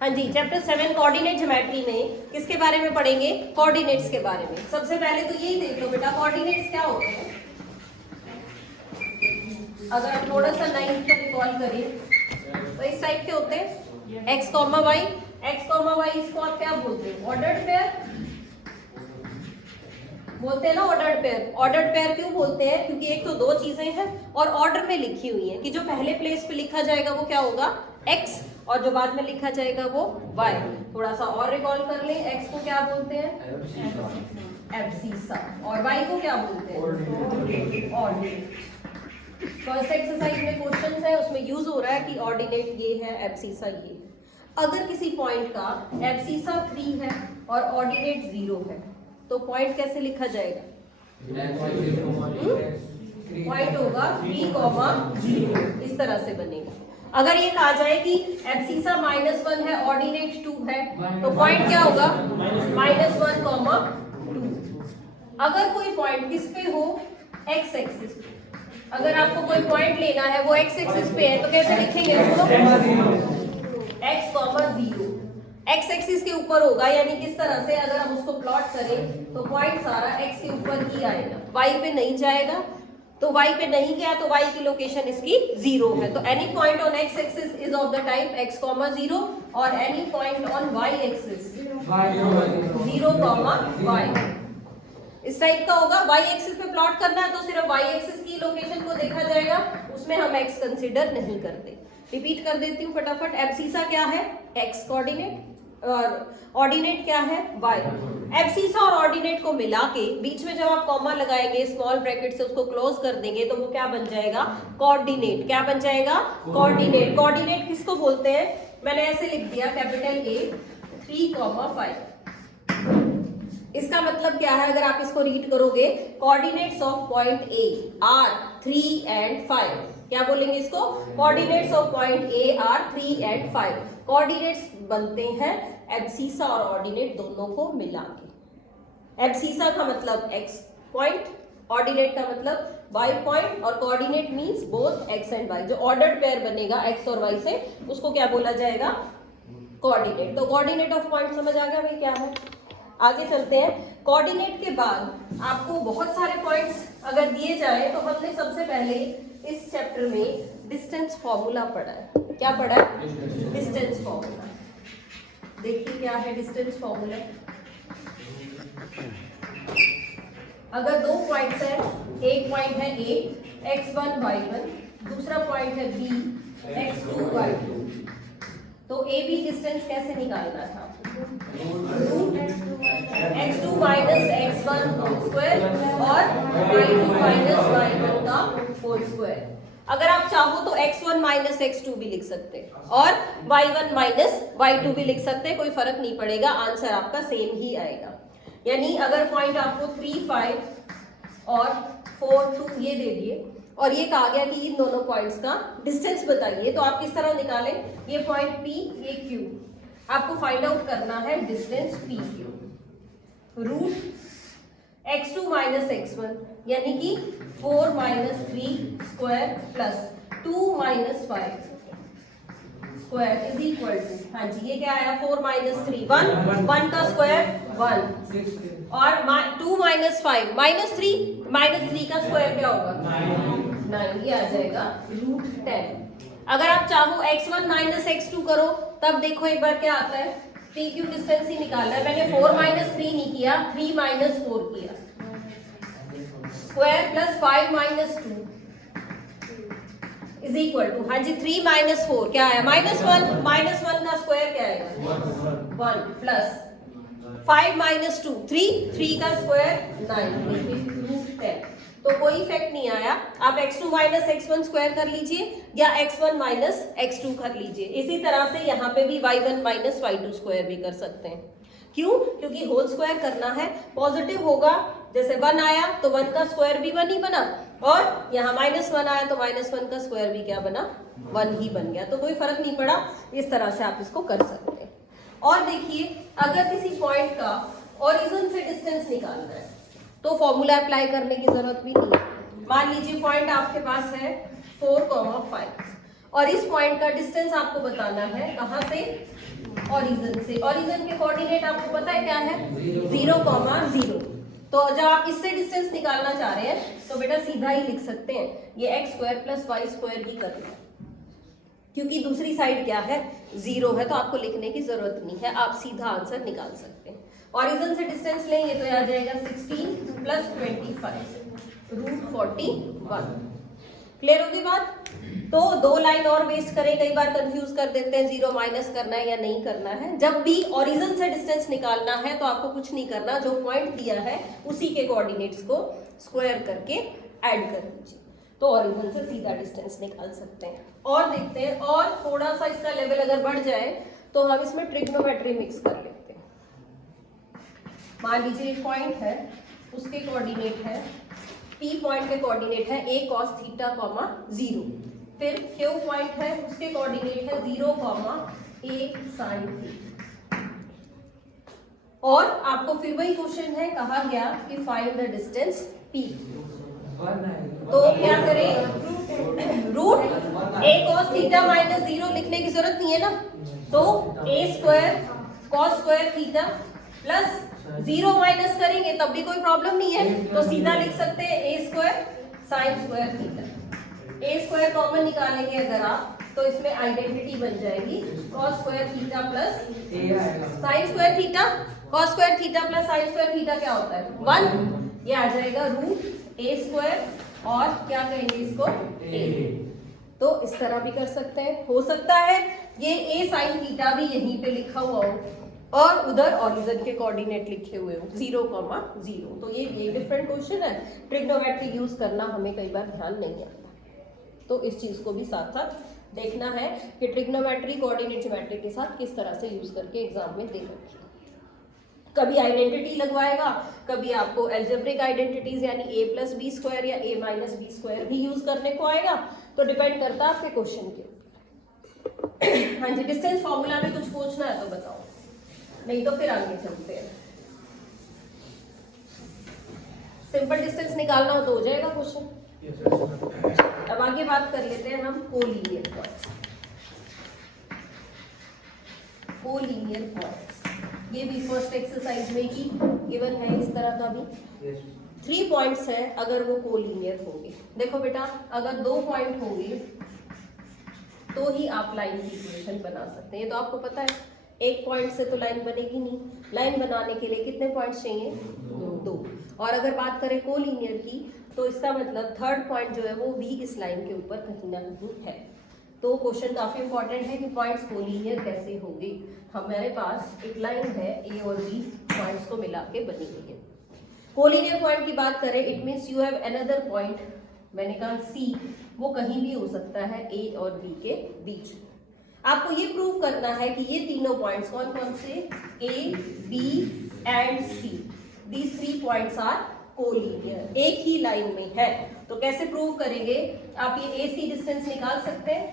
हाँ जी, chapter 7 coordinate geometry में किसके बारे में पढ़ेंगे? कोऑर्डिनेट्स के बारे में। सबसे पहले तो यही देख लो बेटा, कोऑर्डिनेट्स क्या होते हैं। अगर आप थोड़ा सा 9th का रिकॉल करें तो इस टाइप के होते हैं x, y। x, y इसको आप क्या बोलते हैं? ऑर्डर्ड पेयर बोलते हैं ना, ऑर्डर्ड पेयर। ऑर्डर्ड पेयर क्यों बोलते हैं? क्योंकि एक तो दो चीजें हैं और ऑर्डर में लिखी हुई हैं कि जो पहले प्लेस पे लिखा जाएगा वो क्या होगा? x, और जो बाद में लिखा जाएगा वो y। थोड़ा सा और रिकॉल कर लें, x को क्या बोलते हैं? एब्सिसा। और y को क्या बोलते हैं? ऑर्डिनेट। फर्स्ट एक्सरसाइज में क्वेश्चंस है, उसमें यूज हो रहा है कि ऑर्डिनेट ये है, एब्सिसा ये। अगर किसी पॉइंट का एब्सिसा 3 है और ऑर्डिनेट 0 है तो पॉइंट कैसे लिखा जाएगा? पॉइंट होगा 3, 0, इस तरह से बनेगा। अगर ये कहा जाए कि एब्सिसा -1 है, ऑर्डिनेट 2 है, तो पॉइंट क्या होगा? -1, 2। अगर कोई पॉइंट किस पे हो? x एक्सिस पे। अगर आपको कोई पॉइंट लेना है वो x एक्सिस पे है तो कैसे लिखेंगे उसको? x, 0। x एक्सिस के ऊपर होगा, यानी किस तरह से अगर हम उसको प्लॉट करें तो पॉइंट सारा x के ऊपर ही आएगा, y पे नहीं जाएगा। तो y पे नहीं गया तो y की लोकेशन इसकी 0 है। तो any point on x axis is of the type x, 0 और any point on y axis 0, y इस टाइप का होगा। y एक्सिस पे प्लॉट करना है तो सिर्फ y एक्सिस की लोकेशन को देखा जाएगा, उसमें हम x कंसीडर नहीं करते। रिपीट कर देती हूँ फटाफट। एब्सिसा क्या है? x कोऑर्डिनेट, और ऑर्डिनेट क्या है? y। एब्सिसा और ऑर्डिनेट को मिला के बीच में जब आप कॉमा लगाएंगे, स्मॉल ब्रैकेट से उसको क्लोज कर देंगे तो वो क्या बन जाएगा? कोऑर्डिनेट। क्या बन जाएगा? कोऑर्डिनेट। कोऑर्डिनेट किसको बोलते हैं? मैंने ऐसे लिख दिया, कैपिटल A 3, 5। इसका मतलब क्या है? अगर आप इसको रीड करोगे, coordinates of point A are 3 and 5। क्या बोलेंगे इसको? Coordinates of point A are 3 and 5। Coordinates बनते हैं एब्सिसा और ऑर्डिनेट दोनों को मिला के। एब्सिसा का मतलब x पॉइंट, ऑर्डिनेट का मतलब y पॉइंट, और coordinate means both x and y। जो ऑर्डर्ड पेयर बनेगा x और y से उसको क्या बोला जाएगा? कोऑर्डिनेट। तो कोऑर्डिनेट ऑफ पॉइंट समझ आ गया भाई क्या है? आगे चलते हैं। कोऑर्डिनेट के बाद आपको बहुत सारे पॉइंट्स अगर दिए जाए तो हमने सबसे पहले इस चैप्टर में डिस्टेंस फॉर्मूला पढ़ा है। क्या पढ़ा है? Distance formula. देखिए क्या है डिस्टेंस फॉर्मूला। अगर दो पॉइंट्स है, एक पॉइंट है A x1 y1, दूसरा पॉइंट है B x2 y2, तो ए बी डिस्टेंस कैसे निकालना था? x2 minus x1 whole square और y2 माइनस y1 का होल स्क्वायर। अगर आप चाहो तो x1 माइनस x2 भी लिख सकते हैं और y1 माइनस y2 भी लिख सकते हैं, कोई फर्क नहीं पड़ेगा, आंसर आपका सेम ही आएगा। यानी अगर पॉइंट आपको 3, 5 और 4, 2 ये दे दिए और ये कहा गया कि इन दोनों पॉइंट्स का डिस्टेंस बताइए, तो आप किस तरह निकालें? ये पॉइंट P, ये Q, आपको फाइंड आउट करना है distance PQ। Root x2 minus x1 यानी कि 4 minus 3 square plus 2 minus 5 square is equal to, हाँ जी ये क्या आया? 4 माइनस 3 1 का स्क्वायर 1 और 2 माइनस 5 -3 का स्क्वायर क्या होगा? 9, ये आ जाएगा रूट 10। अगर आप चाहो x1 माइनस x2 करो तब देखो एक बार क्या आता है। PQ डिस्टेंस ही निकालना है। मैंने 4 माइनस 3 नहीं किया, 3 माइनस 4 किया, square plus 5 minus 2 is equal to, हाँ जी 3 माइनस 4 क्या आया? -1। -1 का स्क्वायर क्या आएगा? 1 प्लस 5 माइनस 2 3 का स्क्वायर 9, रूट 10। तो कोई इफेक्ट नहीं आया। आप x2 माइनस x1 स्क्वायर कर लीजिए या x1 माइनस x2 कर लीजिए। इसी तरह से यहाँ पे भी y1 माइनस y2 स्क्वायर भी कर सकते हैं। क्यों? क्योंकि होल स्क्वायर करना है, पॉजिटिव होगा। जैसे 1 आया तो 1 का स्क्वायर भी 1 ही बना, और यहाँ -1 आया तो -1 का स्क्वायर भी क्या बना? 1 ही बन गया। तो कोई फर्क नहीं पड़ा। इस तरह से आप इसको कर सकते हैं। और देखिए, अगर किसी पॉइंट का ओरिजिन से डिस्टेंस निकालना है तो फॉर्मूला अप्लाई करने की जरूरत भी नहीं है। मान लीजिए पॉइंट आपके पास है 4, 5 और इस पॉइंट का डिस्टेंस आपको बताना है कहां से, ओरिजिन से। ओरिजिन के कोऑर्डिनेट आपको पता है क्या है, 0,0। तो जब आप इससे डिस्टेंस निकालना चाह रहे हैं तो बेटा सीधा ही लिख सकते हैं, ये x² + y² ही करना, क्योंकि दूसरी साइड क्या है, 0 है, तो आपको लिखने की जरूरत नहीं है, आप सीधा आंसर निकाल सकते हैं। ओरिजिन से डिस्टेंस लेंगे तो आ जाएगा 16 + 25 √41। क्लियर होगी बात? तो 2 लाइन और वेस्ट करें, कई बार कंफ्यूज कर देते हैं 0 माइनस करना है या नहीं करना है। जब भी ओरिजिन से डिस्टेंस निकालना है तो आपको कुछ नहीं करना, जो पॉइंट दिया है उसी के कोऑर्डिनेट्स को स्क्वायर करके ऐड कर दीजिए, तो ओरिजिन से सीधा डिस्टेंस निकाल सकते हैं। और देखते हैं, और थोड़ा सा इसका लेवल अगर बढ़ जाए तो हम इसमें ट्रिग्नोमेट्री मिक्स कर लेते हैं। मान लीजिए एक पॉइंट है, उसके कोऑर्डिनेट है, P पॉइंट के कोऑर्डिनेट है a cos θ, 0। फिर Q पॉइंट है, उसके कोऑर्डिनेट है 0, a sin θ। और आपको फिर वही क्वेश्चन है, कहा गया कि फाइंड द डिस्टेंस P। तो क्या करें, रूट a cos θ - 0 लिखने की जरूरत नहीं है ना, तो a² cos² θ प्लस 0 माइनस करेंगे तब भी कोई प्रॉब्लम नहीं है, तो सीधा लिख सकते हैं a² sin² θ। a² कॉमन निकालेंगे अगर आप, तो इसमें आइडेंटिटी बन जाएगी cos² θ plus sin² θ। cos² θ plus sin² θ क्या होता है, 1। ये आ जाएगा रूट a² और क्या कहेंगे इसको, a। तो इस तरह भी कर सकते हैं। हो सकता है ये a sin θ भी यहीं पे लिखा हुआ हो और उधर ओरिजिन के कोऑर्डिनेट लिखे हुए हो 0,0। तो ये डिफरेंट क्वेश्चन है, ट्रिग्नोमेट्री यूज करना हमें कई बार ध्यान नहीं आता, तो इस चीज को भी साथ साथ देखना है कि ट्रिग्नोमेट्री कोऑर्डिनेट ज्योमेट्री के साथ किस तरह से यूज करके एग्जाम में दे रखी। कभी आइडेंटिटी लगवाएगा, कभी आपको एल्जेब्रिक आइडेंटिटीज यानी a + b² या a - b² भी यूज करने को आएगा, तो डिपेंड करता है आपके क्वेश्चन के ऊपर। हाँ जी, डिस्टेंस फॉर्मूला में कुछ पूछना है तो बताओ, नहीं तो फिर आगे चलते हैं। सिंपल डिस्टेंस निकालना हो तो हो जाएगा क्वेश्चन। अब आगे बात कर लेते हैं हम कोलिनियर पॉइंट्स। कोलिनियर पॉइंट्स ये भी फर्स्ट एक्सरसाइज में ही गिवन है, इस तरह का भी 3 पॉइंट्स है, अगर वो कोलिनियर होंगे। देखो बेटा, अगर 2 पॉइंट होंगे तो ही आप लाइन की इक्वेशन बना सकते हैं, ये तो आपको पता है। एक पॉइंट से तो लाइन बनेगी नहीं, लाइन बनाने के लिए कितने पॉइंट्स चाहिए, 2। और अगर बात करें कोलिनियर की, तो इसका मतलब थर्ड पॉइंट जो है वो भी इस लाइन के ऊपर कहीं ना कहीं है। तो क्वेश्चन काफी इंपॉर्टेंट है कि पॉइंट्स कोलिनियर कैसे होंगे। हमारे पास एक लाइन है, ए और बी पॉइंट्स को मिला के बनी हुई है। कोलिनियर पॉइंट की बात करें, it means you have another point, मैंने कहा सी, वो कहीं भी हो सकता है ए और बी के बीच। आपको ये प्रूव करना है कि ये तीनों पॉइंट्स कौन कौन से, A, B and C, these 3 points are collinear, एक ही लाइन में है। तो कैसे प्रूव करेंगे, आप ये ए सी डिस्टेंस निकाल सकते हैं,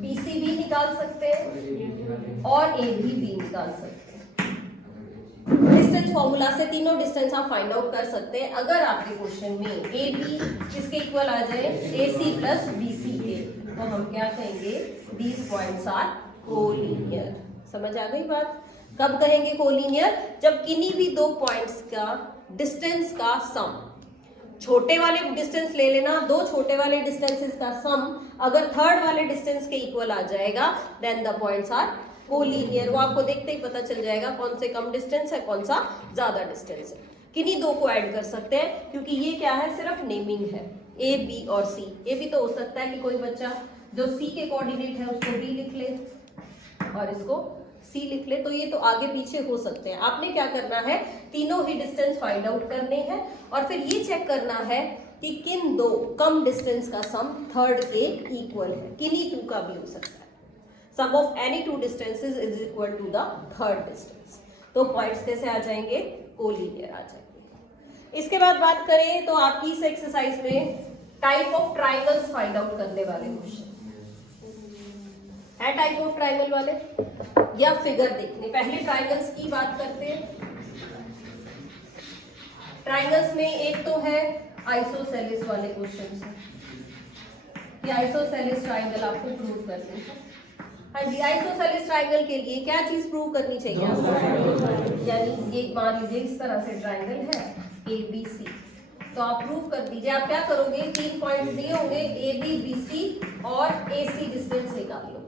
BC भी निकाल सकते हैं और AB भी निकाल सकते हैं। डिस्टेंस फॉर्मूला से तीनों डिस्टेंस आप फाइंड आउट कर सकते हैं। अगर आपके क्वेश्चन में AB किसके इक्वल आ जाए, AC + BCA, तो हम क्या कहेंगे, दीज पॉइंट्स आर कोलिनियर। समझ आ गई बात? कब कहेंगे कोलिनियर, जब किन्हीं भी 2 पॉइंट्स का डिस्टेंस का सम, छोटे वाले डिस्टेंस ले लेना, 2 छोटे वाले डिस्टेंसेस का सम अगर थर्ड वाले डिस्टेंस के इक्वल आ जाएगा, then the points are collinear. वो आपको देखते ही पता चल जाएगा कौन से कम डिस्टेंस है, कौन सा ज्यादा डिस्टेंस है। किन्हीं 2 को ऐड कर सकते हैं, क्योंकि ये क्या है, सिर्फ नेमिंग है, ए, बी और सी। ये भी तो हो सकता है कि कोई बच्चा जो सी के कोऑर्डिनेट है उसको बी लिख ले और इसको सी लिख ले, तो ये तो आगे पीछे हो सकते हैं। आपने क्या करना है, तीनों ही डिस्टेंस फाइंड आउट करने हैं और फिर ये चेक करना है कि किन 2 कम डिस्टेंस का सम थर्ड के इक्वल है। किन्हीं 2 का भी हो सकता है, sum of any 2 distances is equal to the third distance. तो पॉइंट्स कैसे आ जाएंगे, कोलिनियर आ जाएंगे। इसके बाद बात करें तो आपकी इस एक्सरसाइज में type of triangles find out करने वाले क्वेश्चन है, टाइप ऑफ ट्राइंगल वाले या फिगर देखने। पहले ट्राइंगल्स की बात करते हैं। ट्राइंगल्स में एक तो है आइसोसेलेस वाले क्वेश्चन, कि आइसोसेलेस ट्राइंगल आपको प्रूव करना है। हाँ जी, आइसोसेलेस ट्राइंगल के लिए क्या चीज प्रूव करनी चाहिए आपको? यानी एक मान लीजिए इस तरह से ट्राइंगल है ABC, तो आप प्रूव कर दीजिए। आप क्या करोगे, 3 पॉइंट्स दिए होंगे AB, BC और AC, डिस्टेंस निकाल लो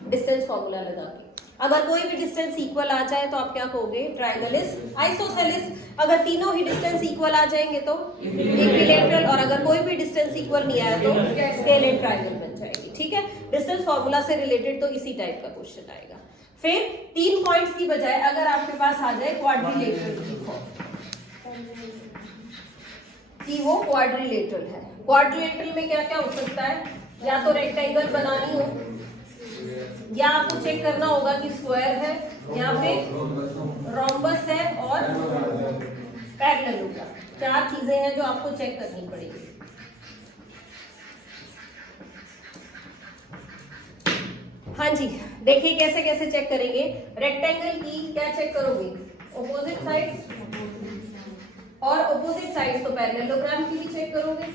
डिस्टेंस फॉर्मूला लगा के। अगर कोई भी डिस्टेंस इक्वल आ जाए तो आप क्या कहोगे, ट्राइंगल इज आइसोसेलेस। अगर तीनों ही डिस्टेंस इक्वल आ जाएंगे तो इक्विलैटरल, और अगर कोई भी डिस्टेंस इक्वल नहीं आया तो स्केलेन ट्राइंगल बन जाएगी। ठीक है, डिस्टेंस फॉर्मूला से रिलेटेड तो इसी टाइप का क्वेश्चन आएगा। फिर 3 पॉइंट्स की बजाय अगर आपके पास आ जाए क्वाड्रिलेटरल की फॉर्म, कि वो क्वाड्रिलेटरल है। क्वाड्रिलेटरल में क्या क्या हो सकता है, या तो रेक्टेंगल बनानी हो, या आपको चेक करना होगा कि स्क्वायर है, या फिर रोम्बस है और पैरेलल होगा। 4 चीजें हैं जो आपको चेक करनी पड़ेगी। हाँ जी, देखिए कैसे कैसे चेक करेंगे। रेक्टेंगल की क्या चेक करोगे, ऑपोजिट साइड्स, और ऑपोजिट साइड्स तो पैरेललोग्राम की भी चेक करोगे।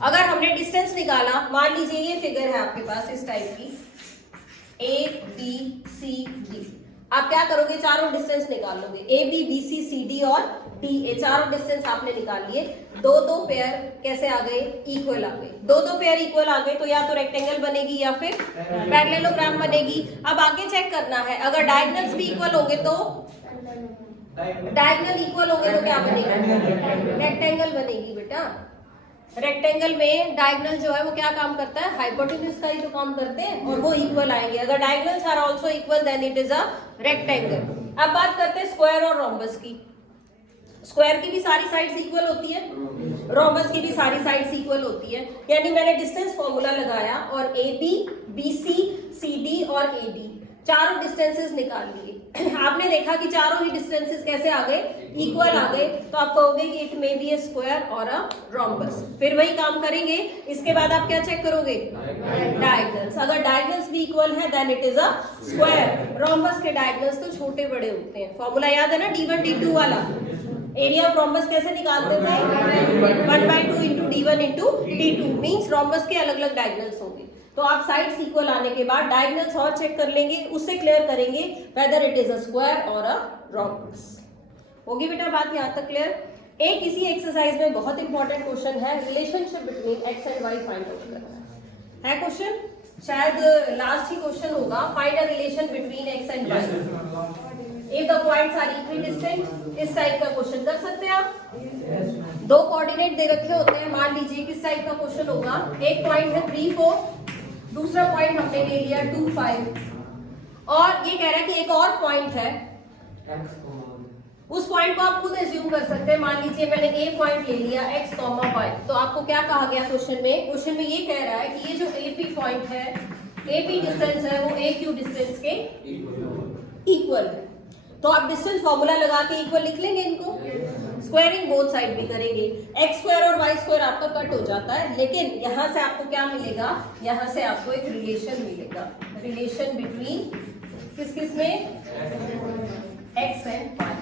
अगर हमने डिस्टेंस निकाला, मान लीजिए ये फिगर है आपके पास इस टाइप की, ABCD, आप क्या करोगे, चारों डिस्टेंस निकाल लोगे, AB, BC, CD और DA, चारों डिस्टेंस आपने निकाल लिए। 2-2 पेयर कैसे आ गए, इक्वल आ गए। 2-2 पेयर इक्वल आ गए तो या तो रेक्टेंगल बनेगी या फिर पैरेललोग्राम बनेगी। अब आगे चेक करना है, अगर डायगोनल्स भी इक्वल होंगे तो डायगोनल इक्वल होंगे तो क्या बनेगी, रेक्टेंगल बनेगी बेटा। रेक्टेंगल में डायगोनल जो है वो क्या काम करता है, हाइपोटेन्यूज का ही तो काम करते हैं, और वो इक्वल आएंगे। अगर diagonals are also equal then it is a rectangle. अब बात करते हैं स्क्वायर और रोम्बस की। स्क्वायर की भी सारी साइड्स इक्वल होती है, रोम्बस की भी सारी साइड्स इक्वल होती है। यानी मैंने डिस्टेंस फॉर्मूला लगाया और AB, BC, CD और AD चारों डिस्टेंसेस निकाल लिए। आपने देखा कि चारों ही डिस्टेंसेस कैसे आ गए, इक्वल आ गए, तो आप कहोगे कि it may be A square और अ रोम्बस। फिर वही काम करेंगे, इसके बाद आप क्या चेक करोगे, डायगोनल्स। अगर डायगोनल्स भी इक्वल है then it is a square. Rhombus के डायगोनल्स तो छोटे बड़े होते हैं। फॉर्मूला याद है ना, D1 D2 वाला। एरिया ऑफ रोम्बस कैसे निकालते थे, 1/2 into D1 into D2, means rhombus के अलग अलग डायगोनल्स होंगे। तो आप साइड्स इक्वल आने के बाद डायगोनल्स और चेक कर लेंगे, उससे क्लियर करेंगे whether it is a square और अ रोम्बस। होगी बेटा बात यहाँ तक क्लियर। एक इसी एक्सरसाइज में बहुत इंपॉर्टेंट क्वेश्चन है, relationship between x and Y find out करना है क्वेश्चन, शायद लास्ट ही क्वेश्चन होगा। Find a relation between x and Y if the points are equidistant. इस टाइप का क्वेश्चन कर सकते हैं आप। 2 कोऑर्डिनेट दे रखे होते हैं, मान लीजिए किस टाइप का क्वेश्चन होगा, एक पॉइंट है 3, 4, दूसरा पॉइंट हमने ले लिया 2, 5, और ये कह रहा है कि एक और पॉइंट है, उस पॉइंट को आप खुद एज्यूम कर सकते हैं। मान लीजिए मैंने ए पॉइंट ले लिया x, y, तो आपको क्या कहा गया क्वेश्चन में, क्वेश्चन में ये कह रहा है कि ये जो AP पॉइंट है, AP डिस्टेंस है, वो AQ डिस्टेंस के इक्वल है। तो आप डिस्टेंस फॉर्मूला लगा के इक्वल लिख लेंगे इनको, स्क्वायरिंग बोथ साइड भी करेंगे। एक्स स्क्वायर और वाई स्क्वायर आपका कट हो जाता है, लेकिन यहाँ से आपको क्या मिलेगा, यहाँ से आपको एक रिलेशन मिलेगा, रिलेशन बिटवीन किस किस में, एक्स एंड वाई।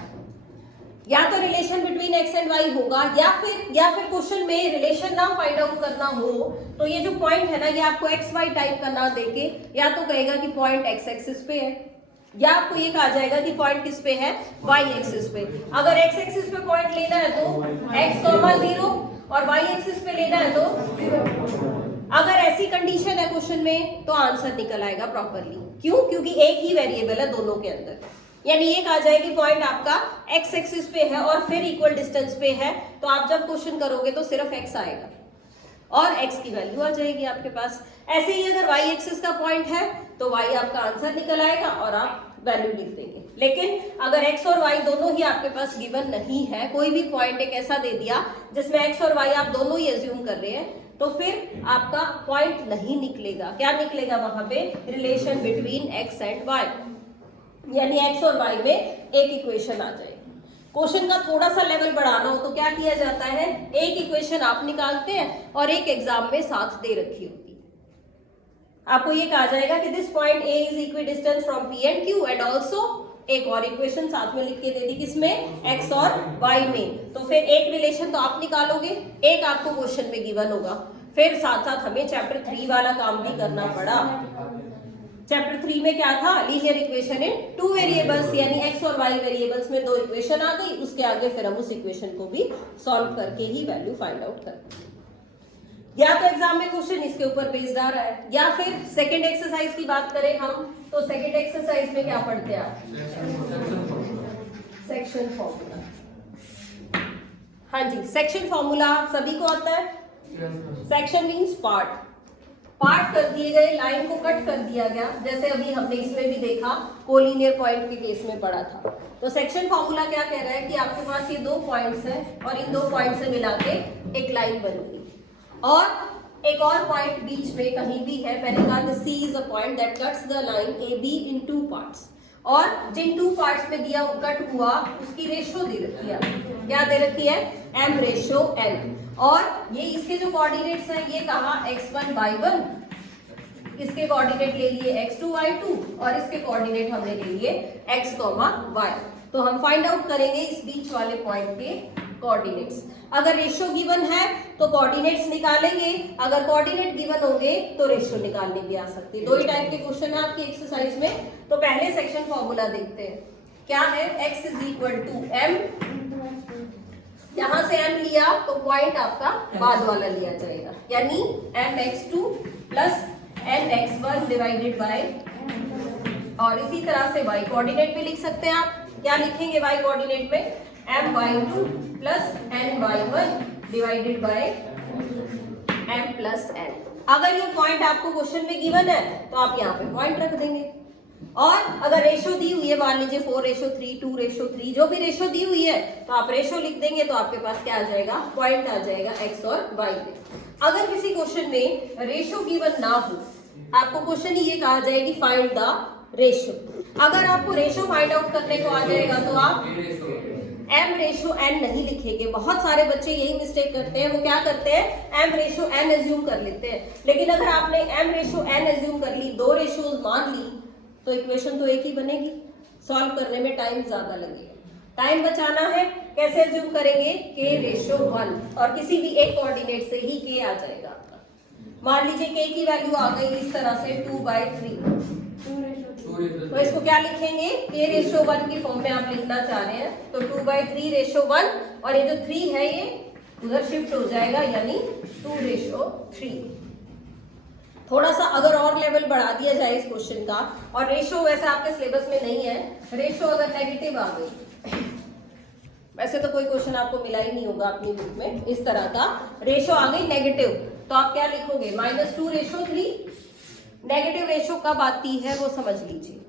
या तो relation between x and y होगा, या फिर क्वेश्चन में रिलेशन ना फाइंड आउट करना हो तो ये जो पॉइंट है ना, ये आपको एक्स वाई टाइप का ना देके या तो कहेगा कि पॉइंट एक्स एक्सिस पे है, या आपको ये कहा जाएगा कि पॉइंट किस पे है, वाई एक्सिस पे। अगर एक्स एक्सिस पे पॉइंट लेना है तो x, 0 और वाई एक्सिस पे लेना है तो 0। अगर ऐसी कंडीशन है क्वेश्चन में तो आंसर निकल आएगा प्रॉपरली। क्यों, क्योंकि एक ही वेरिएबल है दोनों के अंदर। यानी ये कहा जाए कि पॉइंट आपका एक्स एक्सिस पे है और फिर इक्वल डिस्टेंस पे है, तो आप जब क्वेश्चन करोगे तो सिर्फ x आएगा और x की वैल्यू आ जाएगी आपके पास। ऐसे ही अगर y एक्सिस का पॉइंट है तो y आपका आंसर निकल आएगा और आप वैल्यू लिख देंगे। लेकिन अगर x और y दोनों ही आपके पास गिवन नहीं है, कोई भी पॉइंट एक ऐसा दे दिया जिसमें x और y आप दोनों ही एज्यूम कर रहे हैं, तो फिर आपका पॉइंट नहीं निकलेगा। क्या निकलेगा वहां पे, relation between x and y, यानी x और y में एक इक्वेशन आ जाएगी। क्वेश्चन का थोड़ा सा लेवल बढ़ाना हो तो क्या किया जाता है, एक इक्वेशन आप निकालते हैं और एक एग्जाम में साथ दे रखी होती है। आपको ये कहा जाएगा कि this point A is equidistant from P and Q and also एक और इक्वेशन साथ में लिख के दे दी, किसमें, x और y में। तो फिर एक रिलेशन तो आप निकालोगे, एक आपको क्वेश्चन में गिवन होगा। फिर साथ साथ हमें चैप्टर 3 वाला काम भी करना पड़ा। चैप्टर 3 में क्या था, लीनियर इक्वेशन इन 2 वेरिएबल्स, यानी x और y वेरिएबल्स में 2 इक्वेशन आ गई। उसके आगे फिर हम उस इक्वेशन को भी सॉल्व करके ही वैल्यू फाइंड आउट करते हैं। या तो एग्जाम में क्वेश्चन इसके ऊपर बेस्ड आ रहा है, या फिर सेकंड एक्सरसाइज की बात करें हम, तो सेकंड एक्सरसाइज में क्या पढ़ते हैं आप, सेक्शन फॉर्मूला। हाँ जी, सेक्शन फॉर्मूला सभी को आता है। सेक्शन मींस पार्ट, पार्ट कर दिए गए, लाइन को कट कर दिया गया, जैसे अभी हमने इसमें भी देखा, कोलिनियर पॉइंट के केस में पढ़ा था। तो सेक्शन फॉर्मूला क्या कह रहा है कि आपके पास ये 2 पॉइंट्स हैं और इन 2 पॉइंट से मिला के एक लाइन बन गई, और एक और पॉइंट बीच में कहीं भी है। मैंने कहा C is a point that cuts the line A B in 2 parts, और जिन 2 पार्ट्स में दिया कट हुआ उसकी रेशो दे रखी है, क्या दे रखी है, m रेशो n। और ये इसके जो कोऑर्डिनेट्स हैं, ये कहा x1 y1, इसके कोऑर्डिनेट ले लिए x2 y2, और इसके कोऑर्डिनेट हमने ले लिए x, y। तो हम फाइंड आउट करेंगे इस बीच वाले पॉइंट के कोऑर्डिनेट्स। अगर रेशो गिवन है तो कोऑर्डिनेट्स निकालेंगे, अगर कोऑर्डिनेट गिवन होंगे तो रेशो निकालने भी आ सकती है। 2 ही टाइप के क्वेश्चन है आपकी एक्सरसाइज में। तो पहले सेक्शन फॉर्मूला देखते हैं, क्या है, x = m, यहां से m लिया तो पॉइंट आपका बाद वाला लिया जाएगा, यानी mx2 plus nx1 divided by, और इसी तरह से y कोऑर्डिनेट भी लिख सकते हैं आप। क्या लिखेंगे y कोऑर्डिनेट में, my2 plus ny1 divided by m plus n। अगर ये पॉइंट आपको क्वेश्चन में गिवन है तो आप यहाँ पे पॉइंट रख देंगे, और अगर रेशो दी हुई है, मान लीजिए 4:3, 2:3, जो भी रेशो दी हुई है, तो आप रेशो लिख देंगे, तो आपके पास क्या आ जाएगा, पॉइंट आ जाएगा x और y में। अगर किसी क्वेश्चन में रेशो गिवन ना हो, आपको क्वेश्चन ही ये कहा जाएगी फाइंड द रेशो। अगर आपको रेशो फाइंड आउट करने को आ जाएगा तो आप m रेशो n नहीं लिखेंगे। बहुत सारे बच्चे यही मिस्टेक करते हैं, वो क्या करते हैं, m रेशो n एज्यूम कर लेते हैं। लेकिन अगर आपने m रेशो n एज्यूम कर ली, 2 रेशोज मान ली, तो इक्वेशन तो एक ही बनेगी, सॉल्व करने में टाइम ज्यादा लगेगा। टाइम बचाना है, कैसे एज्यूम करेंगे, k रेशो 1, और किसी भी एक कोऑर्डिनेट से ही k आ जाएगा आपका। मान लीजिए k की वैल्यू आ गई इस तरह से 2/3, तो इसको क्या लिखेंगे, k रेशो 1 की फॉर्म में आप लिखना चाह रहे हैं, तो 2/3 रेशो 1, और ये जो 3 है ये उधर शिफ्ट हो जाएगा, यानी 2:3। थोड़ा सा अगर और लेवल बढ़ा दिया जाए इस क्वेश्चन का, और रेशो वैसे आपके सिलेबस में नहीं है, रेशो अगर नेगेटिव आ गई, वैसे तो कोई क्वेश्चन आपको मिला ही नहीं होगा अपनी बुक में इस तरह का, रेशो आ गई नेगेटिव, तो आप क्या लिखोगे, -2:3। नेगेटिव रेशो कब आती है वो समझ लीजिए।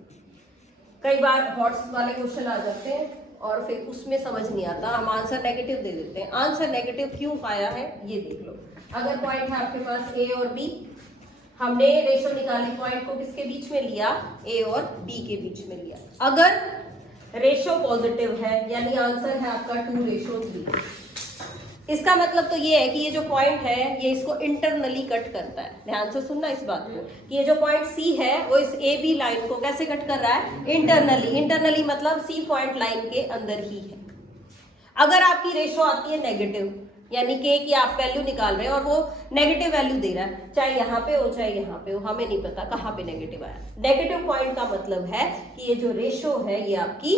कई बार हॉट्स वाले क्वेश्चन आ जाते हैं और फिर उसमें समझ नहीं आता, हम आंसर नेगेटिव दे देते हैं। आंसर नेगेटिव क्यों आया है ये देख लो। अगर पॉइंट है आपके पास a और b, हमने रेशो निकाली, पॉइंट को किसके बीच में लिया, a और b के बीच में लिया। अगर रेशो पॉजिटिव है, यानी आंसर है आपका 2:3। इसका मतलब तो ये है कि ये जो पॉइंट है ये इसको इंटरनली कट करता है। ध्यान से सुनना इस बात को कि ये जो पॉइंट C है वो इस AB लाइन को कैसे कट कर रहा है, इंटरनली। इंटरनली मतलब C पॉइंट लाइन के अंदर ही है। अगर आपकी रेशो आती है नेगेटिव, यानी K की आप वैल्यू निकाल रहे हैं और वो नेगेटिव वैल्यू दे रहा है, चाहे यहाँ पे हो चाहे यहाँ पे हो, हमें नहीं पता कहाँ पे नेगेटिव आया। नेगेटिव पॉइंट का मतलब है कि ये जो रेशो है ये आपकी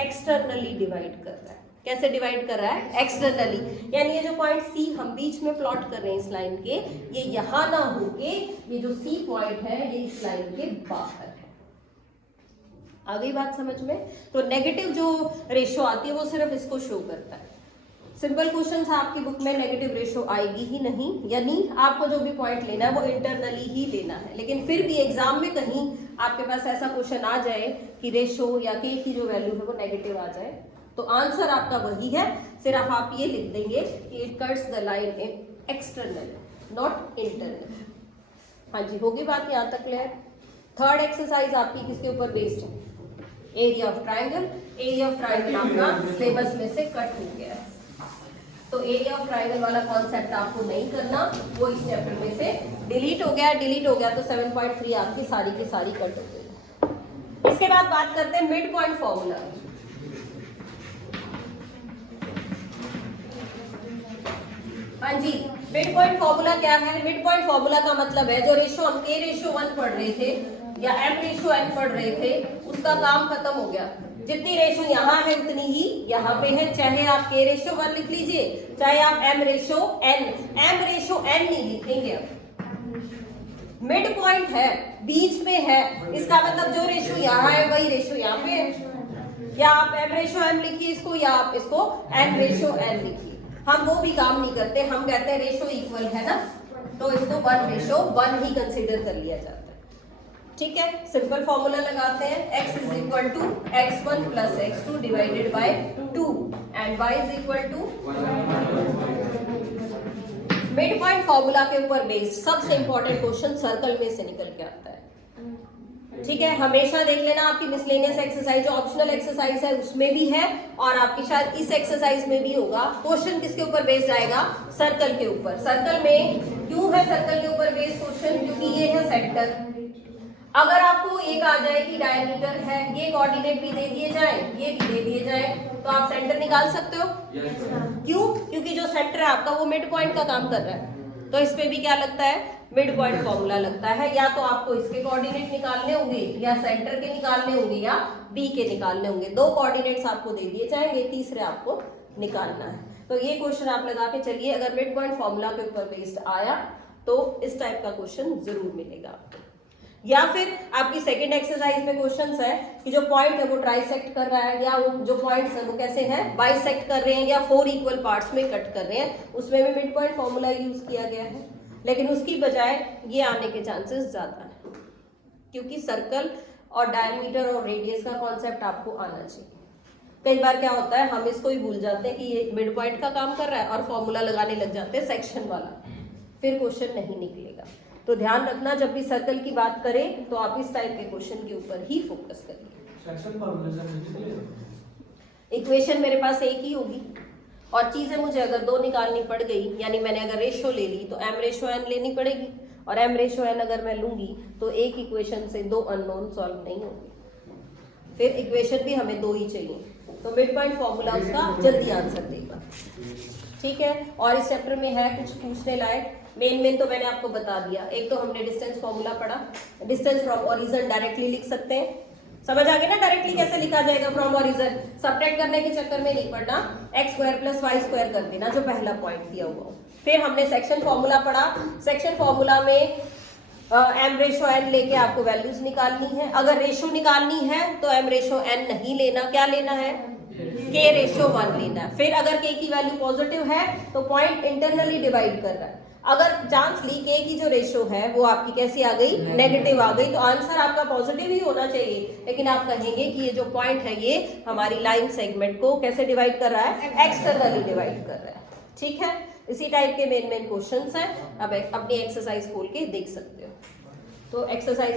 एक्सटर्नली डिवाइड कर रहा है। कैसे डिवाइड कर रहा है, एक्सटर्नली, यानी ये जो पॉइंट C हम बीच में प्लॉट कर रहे हैं इस लाइन के, ये यहाँ ना होके ये जो C पॉइंट है ये इस लाइन के बाहर है। आ गई बात समझ में। तो नेगेटिव जो रेशो आती है वो सिर्फ इसको शो करता है। सिंपल क्वेश्चन था आपकी बुक में, नेगेटिव रेशो आएगी ही नहीं, यानी आपको जो भी पॉइंट लेना है वो इंटरनली ही लेना है। लेकिन फिर भी एग्जाम में कहीं आपके पास ऐसा क्वेश्चन आ जाए कि रेशो या K की जो वैल्यू है वो नेगेटिव आ जाए, तो आंसर आपका वही है, सिर्फ आप ये लिख देंगे कि it cuts the line in external not internal. हाँ जी, होगी बात यहाँ तक क्लियर। थर्ड एक्सरसाइज आपकी किसके ऊपर बेस्ड है, area of triangle. Area of triangle आपका सिलेबस में से कट हो गया है, तो एरिया ऑफ ट्राइंगल वाला कॉन्सेप्ट आपको नहीं करना, वो इस चैप्टर में से डिलीट हो गया। डिलीट हो गया तो 7.3 आपकी सारी की सारी कट हो गई। इसके बाद बात करते हैं मिड पॉइंट फॉर्मूला। हाँ जी, मिड पॉइंट फॉर्मूला क्या है? मिड पॉइंट फॉर्मूला का मतलब है जो रेशो हम k रेशो 1 पढ़ रहे थे या m रेशो n पढ़ रहे थे, उसका काम खत्म हो गया। जितनी रेशो यहाँ है उतनी ही यहाँ पे है, चाहे आप k रेशो 1 लिख लीजिए, चाहे आप m रेशो n नहीं लिखेंगे। अब मिड पॉइंट है, बीच में है, इसका मतलब जो रेशो यहाँ है वही रेशो यहाँ पे है। या आप m रेशो m लिखिए इसको, या आप इसको n रेशो n लिखिए। हम वो भी काम नहीं करते, हम कहते हैं रेशो इक्वल है ना, तो इसको 1 रेशो 1 ही कंसीडर कर लिया जाता है। ठीक है, सिंपल फॉर्मूला लगाते हैं, x is equal to x1 plus x2 divided by 2 and y is equal to. Mid point formula के ऊपर बेस्ड सबसे इंपॉर्टेंट क्वेश्चन सर्कल में से निकल के आता है। ठीक है, हमेशा देख लेना, आपकी मिसलेनियस एक्सरसाइज जो ऑप्शनल एक्सरसाइज है उसमें भी है, और आपकी शायद इस एक्सरसाइज में भी होगा। क्वेश्चन किसके ऊपर बेस्ड आएगा? सर्कल के ऊपर। सर्कल में क्यों है सर्कल के ऊपर बेस्ड क्वेश्चन? क्योंकि ये है सेंटर। अगर आपको एक आ जाए कि डायमीटर है, ये कोऑर्डिनेट भी दे दिए जाए, ये भी दे दिए जाए, तो आप सेंटर निकाल सकते हो। क्यों? क्योंकि जो सेंटर है आपका वो मिड पॉइंट का काम कर रहा है, तो इस पे भी क्या लगता है? मिड पॉइंट फॉर्मूला लगता है। या तो आपको इसके कोऑर्डिनेट निकालने होंगे, या सेंटर के निकालने होंगे, या बी के निकालने होंगे। 2 कोऑर्डिनेट्स आपको दे दिए जाएंगे, तीसरे आपको निकालना है। तो ये क्वेश्चन आप लगा के चलिए, अगर मिड पॉइंट फॉर्मूला के ऊपर बेस्ड आया तो इस टाइप का क्वेश्चन जरूर मिलेगा आपको। या फिर आपकी सेकंड एक्सरसाइज में क्वेश्चंस है कि जो पॉइंट है वो ट्राइसेक्ट कर रहा है, या वो जो पॉइंट्स है वो कैसे हैं? बाइसेक्ट कर रहे हैं, या 4 इक्वल पार्ट्स में कट कर रहे हैं। उसमें भी मिड पॉइंट फॉर्मूला यूज किया गया है, लेकिन उसकी बजाय ये आने के चांसेस ज्यादा है, क्योंकि सर्कल और डायमीटर और रेडियस का कॉन्सेप्ट आपको आना चाहिए। कई बार क्या होता है, हम इसको ही भूल जाते हैं कि ये मिड पॉइंट का काम कर रहा है, और फॉर्मूला लगाने लग जाते हैं सेक्शन वाला, फिर क्वेश्चन नहीं निकलेगा। तो ध्यान रखना, जब भी सर्कल की बात करें तो आप इस टाइप के क्वेश्चन के ऊपर ही फोकस करिए। इक्वेशन मेरे पास एक ही होगी, और चीजें मुझे अगर 2 निकालनी पड़ गई, यानी मैंने अगर रेशो ले ली तो m रेशो n लेनी पड़ेगी, और m रेशो n अगर मैं लूंगी तो एक इक्वेशन से 2 अननोन सॉल्व नहीं होंगे, फिर इक्वेशन भी हमें 2 ही चाहिए। तो मिड पॉइंट फॉर्मूला उसका जल्दी आंसर देगा। ठीक है, और इस चैप्टर में है कुछ पूछने लायक। मेन तो मैंने आपको बता दिया। एक तो हमने डिस्टेंस फॉर्मूला पढ़ा, डिस्टेंस फ्रॉम ओरिजिन डायरेक्टली लिख सकते हैं, समझ आ गया ना? डायरेक्टली कैसे लिखा जाएगा फ्रॉम ओरिजिन, सब्ट्रैक्ट करने के चक्कर में नहीं पढ़ना, x² + y² कर देना जो पहला पॉइंट दिया हुआ। फिर हमने सेक्शन फॉर्मूला पढ़ा, सेक्शन फॉर्मूला में m रेशो n लेके आपको वैल्यूज निकालनी है। अगर रेशो निकालनी है तो m रेशो n नहीं लेना, क्या लेना है? k रेशो 1 लेना है। फिर अगर k की वैल्यू पॉजिटिव है तो पॉइंट इंटरनली डिवाइड कर रहा है। अगर चांस ली k की जो रेशो है वो आपकी कैसी आ गई? नेगेटिव आ गई, तो आंसर आपका पॉजिटिव ही होना चाहिए। लेकिन आप कहेंगे कि ये जो पॉइंट है ये हमारी लाइन सेगमेंट को कैसे डिवाइड कर रहा है? एक्सटर्नली डिवाइड कर रहा है। ठीक है, इसी टाइप के मेन क्वेश्चंस हैं। अब अपनी एक्सरसाइज खोल के देख सकते हो। तो एक्सरसाइज